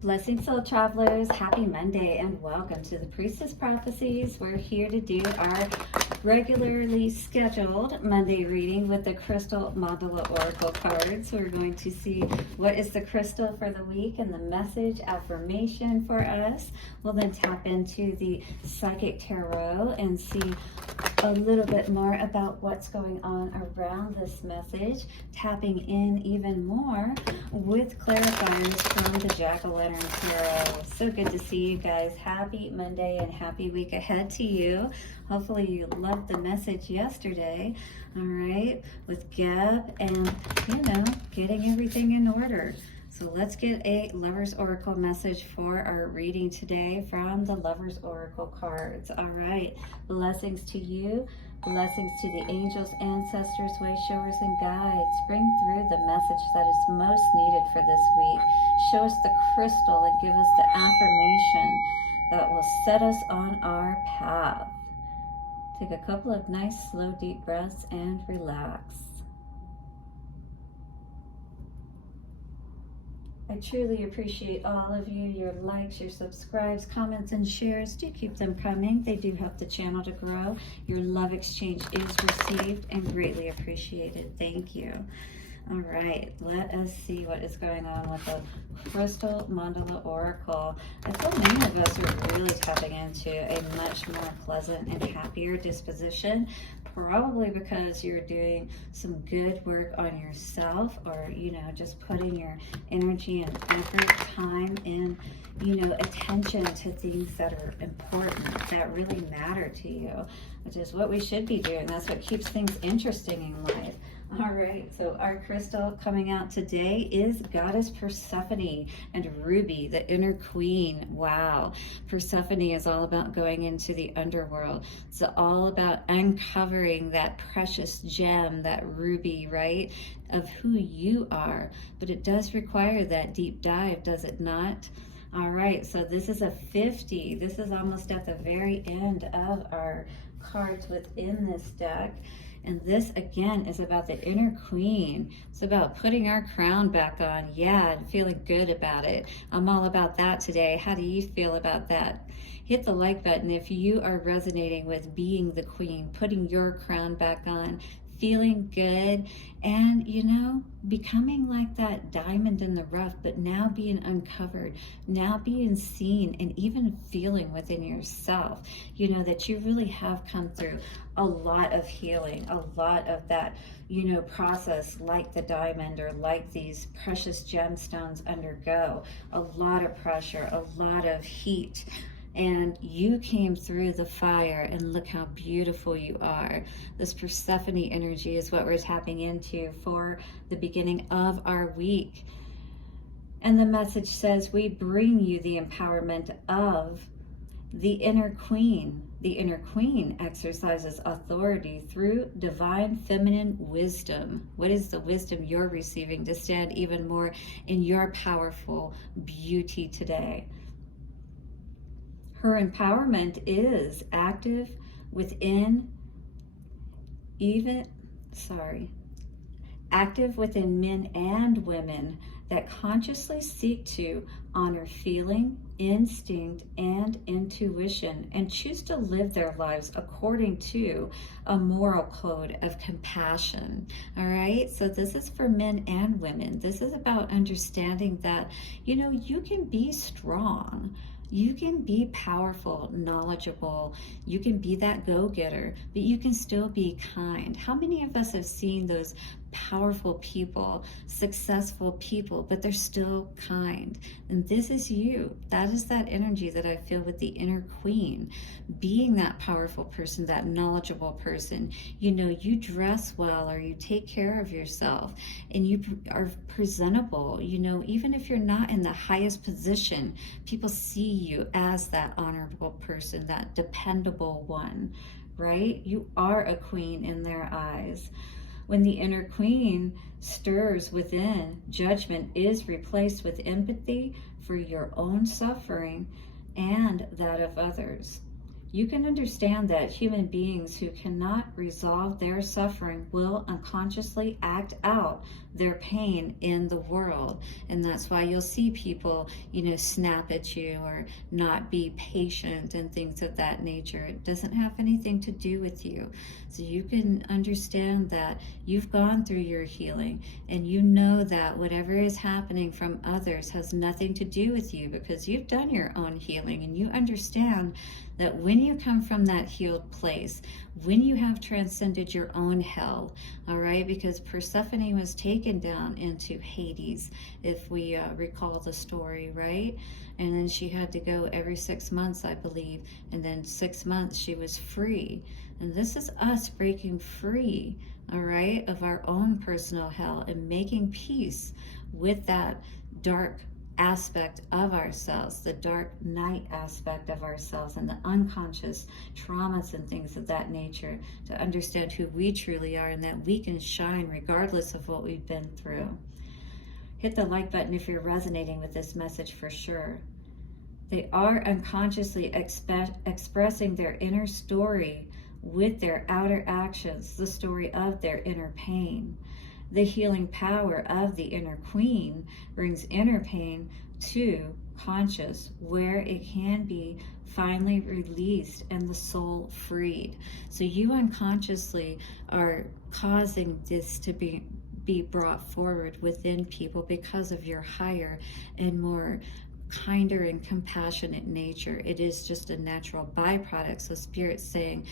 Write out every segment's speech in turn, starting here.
Blessings, soul travelers. Happy Monday and welcome to the Priestess Prophecies. We're here to do our regularly scheduled Monday reading with the Crystal Mandala Oracle cards. We're going to see what is the crystal for the week and the message affirmation for us. We'll then tap into the Psychic Tarot and see a little bit more about what's going on around this message, tapping in even more with clarifiers from the Jack-o'-lantern tarot. So good to see you guys. Happy Monday and happy week ahead to you. Hopefully you loved the message yesterday, all right, with Geb and, getting everything in order. So let's get a Lover's Oracle message for our reading today from the Lover's Oracle cards. All right, blessings to you. Blessings to the angels, ancestors, way showers, and guides. Bring through the message that is most needed for this week. Show us the crystal and give us the affirmation that will set us on our path. Take a couple of nice, slow, deep breaths and relax. I truly appreciate all of you, your likes, your subscribes, comments, and shares. Do keep them coming. They do help the channel to grow. Your love exchange is received and greatly appreciated. Thank you. All right, let us see what is going on with the Crystal Mandala Oracle. I feel many of us are really tapping into a much more pleasant and happier disposition, probably because you're doing some good work on yourself, or, just putting your energy and effort, time, and, attention to things that are important, that really matter to you, which is what we should be doing. That's what keeps things interesting in life. All right, so our crystal coming out today is Goddess Persephone and Ruby, the inner queen. Wow. Persephone is all about going into the underworld. It's all about uncovering that precious gem, that ruby, right, of who you are. But it does require that deep dive, does it not? All right, so this is a 50. This is almost at the very end of our cards within this deck. And this, again, is about the inner queen. It's about putting our crown back on, and feeling good about it. I'm all about that today. How do you feel about that? Hit the like button if you are resonating with being the queen, putting your crown back on, feeling good, and, becoming like that diamond in the rough, but now being uncovered, now being seen, and even feeling within yourself, that you really have come through a lot of healing, a lot of that, process, like the diamond or like these precious gemstones undergo, a lot of pressure, a lot of heat. And you came through the fire, and look how beautiful you are. This Persephone energy is what we're tapping into for the beginning of our week. And the message says, we bring you the empowerment of the inner queen. The inner queen exercises authority through divine feminine wisdom. What is the wisdom you're receiving to stand even more in your powerful beauty today? Her empowerment is active within men and women that consciously seek to honor feeling, instinct, and intuition, and choose to live their lives according to a moral code of compassion. All right, so this is for men and women. This is about understanding that, you can be strong. You can be powerful, knowledgeable, you can be that go-getter, but you can still be kind. How many of us have seen those powerful people, successful people, but they're still kind? And this is you. That is that energy that I feel with the inner queen. Being that powerful person, that knowledgeable person, you dress well, or you take care of yourself, and you are presentable. Even if you're not in the highest position, people see you as that honorable person, that dependable one, right? You are a queen in their eyes. When the inner queen stirs within, judgment is replaced with empathy for your own suffering and that of others. You can understand that human beings who cannot resolve their suffering will unconsciously act out their pain in the world. And that's why you'll see people, snap at you or not be patient and things of that nature. It doesn't have anything to do with you. So you can understand that you've gone through your healing, and you know that whatever is happening from others has nothing to do with you, because you've done your own healing, and you understand that when you come from that healed place, when you have transcended your own hell, all right, because Persephone was taken down into Hades, if we recall the story, right? And then she had to go every 6 months, I believe, and then 6 months she was free. And this is us breaking free, all right, of our own personal hell and making peace with that dark aspect of ourselves, the dark night aspect of ourselves, and the unconscious traumas and things of that nature, to understand who we truly are and that we can shine regardless of what we've been through. Hit the like button if you're resonating with this message for sure. They are unconsciously expressing their inner story with their outer actions, the story of their inner pain. The healing power of the inner queen brings inner pain to conscious, where it can be finally released and the soul freed. So you unconsciously are causing this to be brought forward within people because of your higher and more kinder and compassionate nature. It is just a natural byproduct. So Spirit's saying,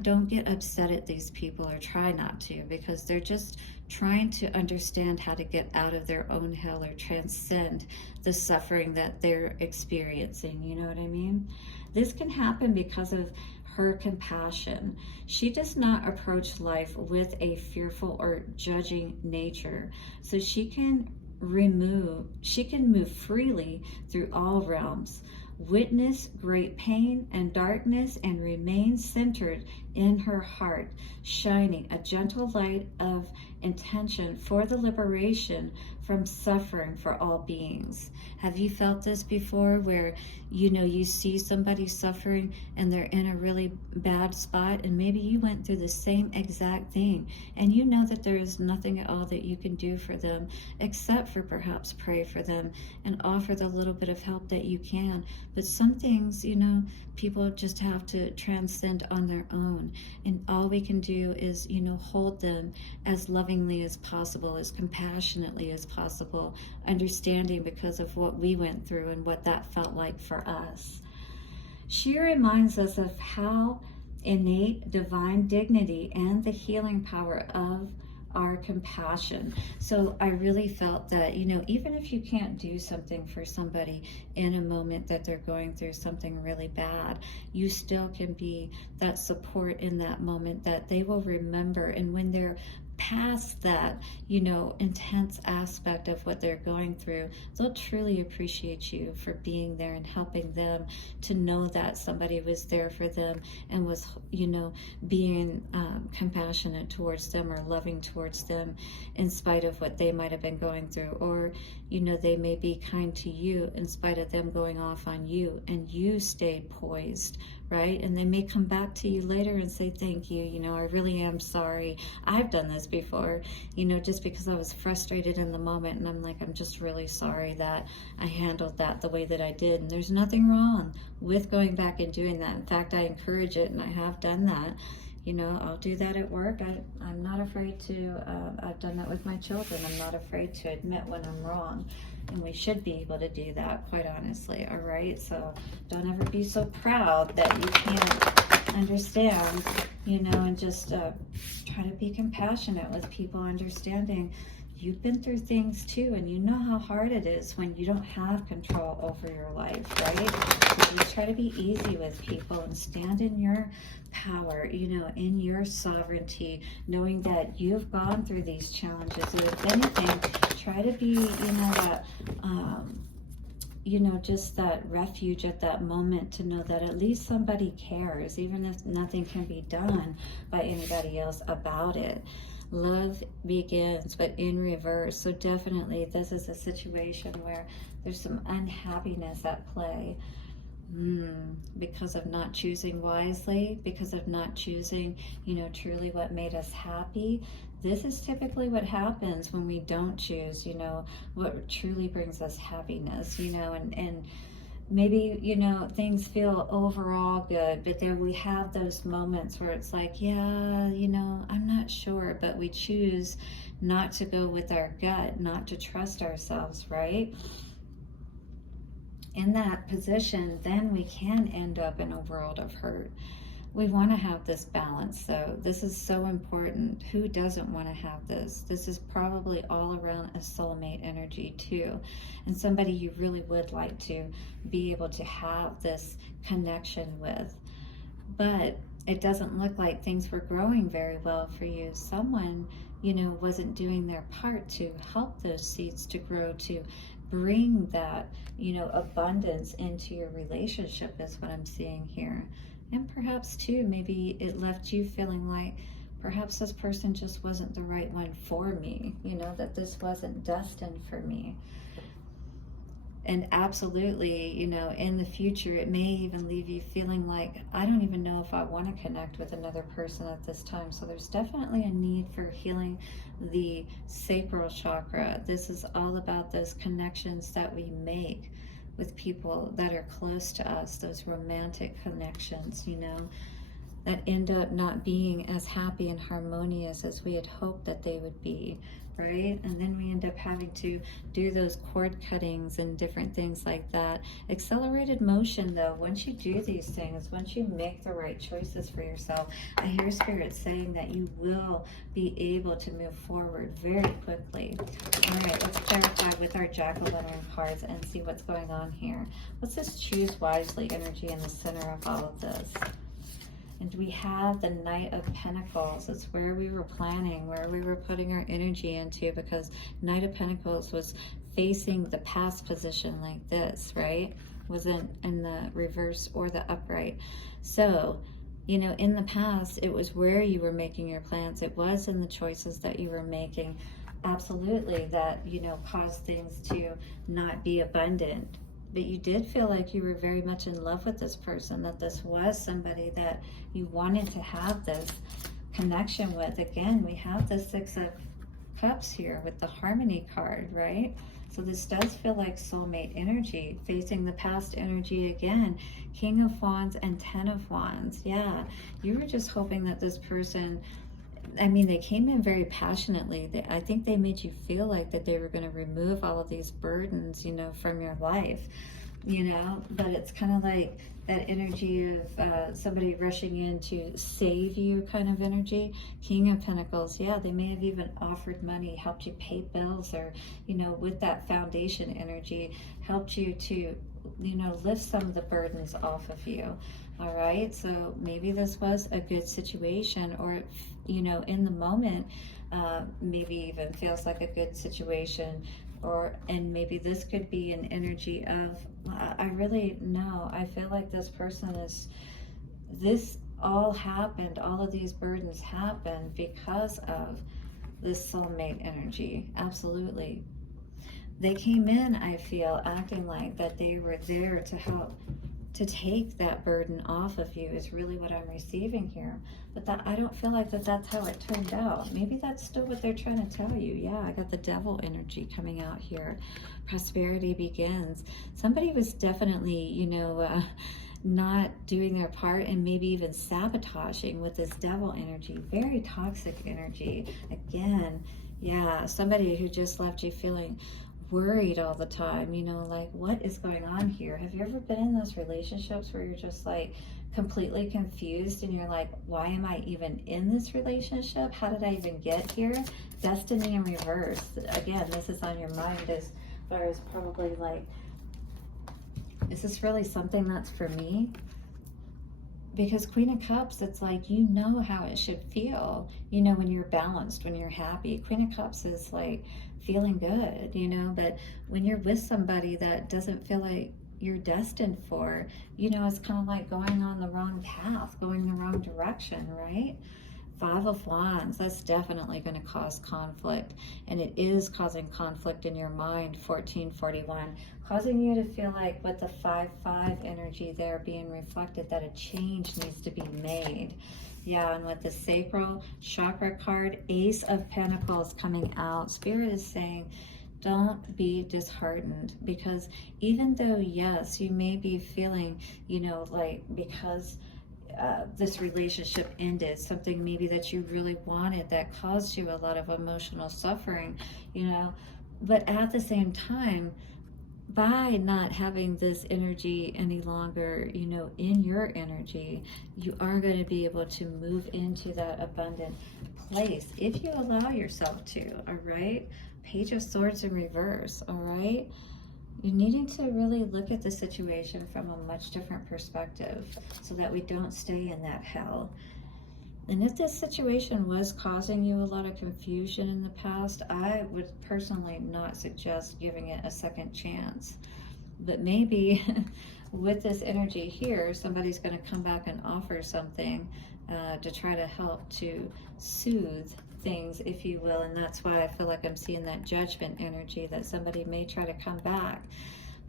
don't get upset at these people, or try not to, because they're just trying to understand how to get out of their own hell or transcend the suffering that they're experiencing. You know what I mean? This can happen because of her compassion. She does not approach life with a fearful or judging nature. So she can move freely through all realms, witness great pain and darkness, and remain centered in her heart, shining a gentle light of intention for the liberation from suffering for all beings. Have you felt this before, where you see somebody suffering and they're in a really bad spot, and maybe you went through the same exact thing, and you know that there is nothing at all that you can do for them except for perhaps pray for them and offer the little bit of help that you can. But some things, people just have to transcend on their own, and all we can do is hold them as lovingly as possible, as compassionately as possible, understanding because of what we went through and what that felt like for us. She reminds us of how innate divine dignity and the healing power of our compassion. So I really felt that, even if you can't do something for somebody in a moment that they're going through something really bad, you still can be that support in that moment that they will remember. And when they're past that, intense aspect of what they're going through, they'll truly appreciate you for being there and helping them to know that somebody was there for them and was, being compassionate towards them or loving towards them in spite of what they might have been going through. Or, they may be kind to you in spite of them going off on you, and you stayed poised, right? And they may come back to you later and say, thank you, I really am sorry. I've done this before, just because I was frustrated in the moment, and I'm like, I'm just really sorry that I handled that the way that I did. And there's nothing wrong with going back and doing that. In fact, I encourage it, and I have done that. I'll do that at work. I'm not afraid to, I've done that with my children. I'm not afraid to admit when I'm wrong. And we should be able to do that, quite honestly, all right? So don't ever be so proud that you can't understand, and just try to be compassionate with people, understanding you've been through things too, and you know how hard it is when you don't have control over your life, right? So you try to be easy with people and stand in your power, in your sovereignty, knowing that you've gone through these challenges. So if anything, try to be, that, just that refuge at that moment, to know that at least somebody cares, even if nothing can be done by anybody else about it. Love begins, but in reverse. So definitely this is a situation where there's some unhappiness at play. Because of not choosing wisely, because of not choosing, truly what made us happy. This is typically what happens when we don't choose, you know, what truly brings us happiness, you know, and maybe, you know, things feel overall good, but then we have those moments where it's like, yeah, you know, I'm not sure, but we choose not to go with our gut, not to trust ourselves, right? In that position, then we can end up in a world of hurt. We want to have this balance, so this is so important. Who doesn't want to have this? This is probably all around a soulmate energy too, and somebody you really would like to be able to have this connection with. But it doesn't look like things were growing very well for you. Someone, you know, wasn't doing their part to help those seeds to grow, to bring that, you know, abundance into your relationship is what I'm seeing here. And perhaps too, maybe it left you feeling like perhaps this person just wasn't the right one for me, you know, that this wasn't destined for me. And absolutely, you know, in the future, it may even leave you feeling like, I don't even know if I want to connect with another person at this time. So there's definitely a need for healing the sacral chakra. This is all about those connections that we make with people that are close to us, those romantic connections, you know, that end up not being as happy and harmonious as we had hoped that they would be, right? And then we end up having to do those cord cuttings and different things like that. Accelerated motion, though, once you do these things, once you make the right choices for yourself, I hear Spirit saying that you will be able to move forward very quickly. All right, let's clarify with our Jack-o'-lantern cards and see what's going on here. What's this choose wisely energy in the center of all of this? And we have the Knight of Pentacles. It's where we were planning, where we were putting our energy into, because Knight of Pentacles was facing the past position like this, right? Wasn't in the reverse or the upright. So, you know, in the past, it was where you were making your plans. It was in the choices that you were making, absolutely, that, you know, caused things to not be abundant. But you did feel like you were very much in love with this person, that this was somebody that you wanted to have this connection with. Again, we have the Six of Cups here with the Harmony card, right? So this does feel like soulmate energy, facing the past energy again. King of Wands and Ten of Wands. Yeah, you were just hoping that this person, I mean, they came in very passionately. I think they made you feel like that they were going to remove all of these burdens, you know, from your life, you know, but it's kind of like that energy of somebody rushing in to save you kind of energy. King of Pentacles, yeah, they may have even offered money, helped you pay bills, or, you know, with that foundation energy, helped you to, you know, lift some of the burdens off of you. All right, so maybe this was a good situation, or, you know, in the moment, maybe even feels like a good situation, and maybe this could be an energy of, I really know, I feel like this person is, this all happened, all of these burdens happened because of this soulmate energy. Absolutely. They came in, I feel, acting like that they were there to help to take that burden off of you, is really what I'm receiving here. But that, I don't feel like that's how it turned out. Maybe that's still what they're trying to tell you. Yeah, I got the Devil energy coming out here. Prosperity begins. Somebody was definitely, you know, not doing their part, and maybe even sabotaging with this Devil energy. Very toxic energy. Again, yeah, somebody who just left you feeling worried all the time, you know, like, what is going on here? Have you ever been in those relationships where you're just like completely confused and you're like, why am I even in this relationship? How did I even get here? Destiny in reverse. Again, this is on your mind as far as probably like, is this really something that's for me? Because Queen of Cups, it's like, you know how it should feel, you know, when you're balanced, when you're happy. Queen of Cups is like feeling good, you know, but when you're with somebody that doesn't feel like you're destined for, you know, it's kind of like going on the wrong path, going the wrong direction, right? Five of Wands, that's definitely going to cause conflict, and it is causing conflict in your mind. 1441, causing you to feel like with the 5-5 energy there being reflected that a change needs to be made. Yeah, and with the sacral chakra card, Ace of Pentacles coming out, Spirit is saying, don't be disheartened, because even though, yes, you may be feeling, you know, like because this relationship ended, something maybe that you really wanted that caused you a lot of emotional suffering, you know, but at the same time, by not having this energy any longer, you know, in your energy, you are going to be able to move into that abundant place if you allow yourself to. All right, Page of Swords in reverse. All right, you're needing to really look at the situation from a much different perspective so that we don't stay in that hell. And if this situation was causing you a lot of confusion in the past, I would personally not suggest giving it a second chance. But maybe with this energy here, somebody's going to come back and offer something to try to help to soothe things, if you will. And that's why I feel like I'm seeing that Judgment energy, that somebody may try to come back.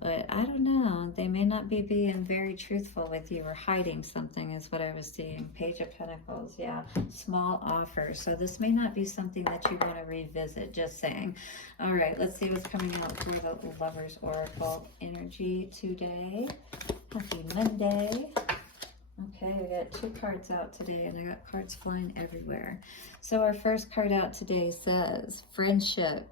But I don't know, they may not be being very truthful with you or hiding something is what I was seeing. Page of Pentacles, yeah, small offers. So this may not be something that you want to revisit, just saying. All right, let's see what's coming out for the Lovers Oracle energy today. Happy Monday. Okay, we got 2 cards out today, and I got cards flying everywhere. So our first card out today says, friendship.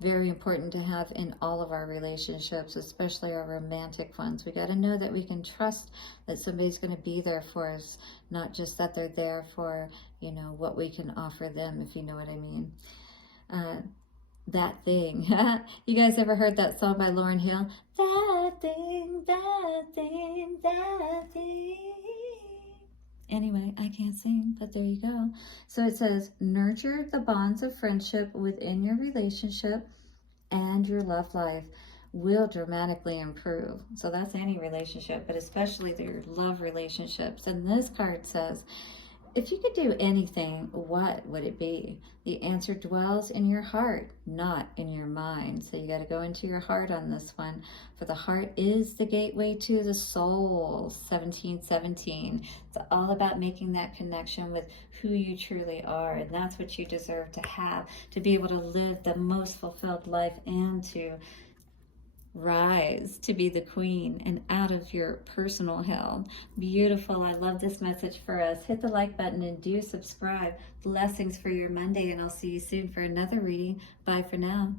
Very important to have in all of our relationships, especially our romantic ones. We got to know that we can trust that somebody's going to be there for us, not just that they're there for, you know, what we can offer them, if you know what I mean. That thing. You guys ever heard that song by Lauryn Hill? That thing, that thing, that thing. Anyway, I can't sing, but there you go. So it says, nurture the bonds of friendship within your relationship, and your love life will dramatically improve. So that's any relationship, but especially your love relationships. And this card says, if you could do anything, what would it be? The answer dwells in your heart, not in your mind. So you got to go into your heart on this one. For the heart is the gateway to the soul. 1717. It's all about making that connection with who you truly are. And that's what you deserve to have, to be able to live the most fulfilled life and to rise to be the queen and out of your personal hell. Beautiful. I love this message for us. Hit the like button and do subscribe. Blessings for your Monday, and I'll see you soon for another reading. Bye for now.